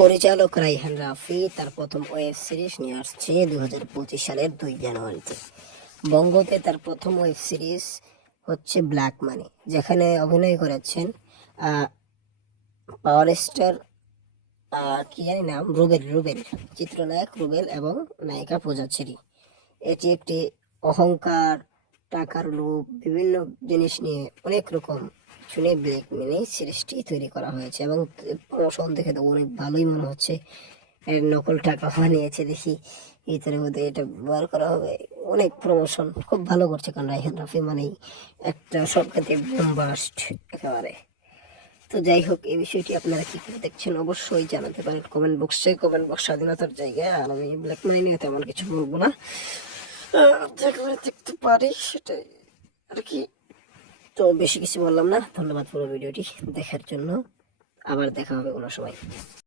পরিচালক রাইহান রাফি তার প্রথম ওয়েব সিরিজ নিয়ে আসছে দু হাজার পঁচিশ সালের দুই জানুয়ারিতে। বঙ্গতে তার প্রথম ওয়েব সিরিজ হচ্ছে ব্ল্যাক মানি, যেখানে অভিনয় করেছেন পাওয়ার স্টার কি জানি নাম? রুবেল রুবেল, চিত্রনায়ক রুবেল এবং নায়িকা পূজাচেরি এটি একটি অহংকার, টাকার লোভ, বিভিন্ন জিনিস নিয়ে অনেক রকম শুনে ব্ল্যাক মেনে সিরিজটি তৈরি করা হয়েছে এবং প্রমোশন দেখে তো অনেক ভালোই মনে হচ্ছে। এর নকল টাকা বানিয়েছে দেখি। ইতারের মধ্যে এটা ব্যবহার করা হবে। অনেক প্রমোশন খুব ভালো করছে কারণ রাইহান রাফি মানেই একটা সবখাতে বোমবাস্ট একেবারে। তো যাই হোক, এই বিষয়টি আপনারা কী করে দেখছেন অবশ্যই জানাতে পারেন কমেন্ট বক্সে কমেন্ট বক্স স্বাধীনতার জায়গায় আর আমি ব্ল্যাক মানি নিয়ে তেমন কিছু বলব না। দেখতে পারি সেটাই। আর কি? তো বেশি কিছু বললাম না। ধন্যবাদ পুরো ভিডিওটি দেখার জন্য। আবার দেখা হবে কোনো সময়।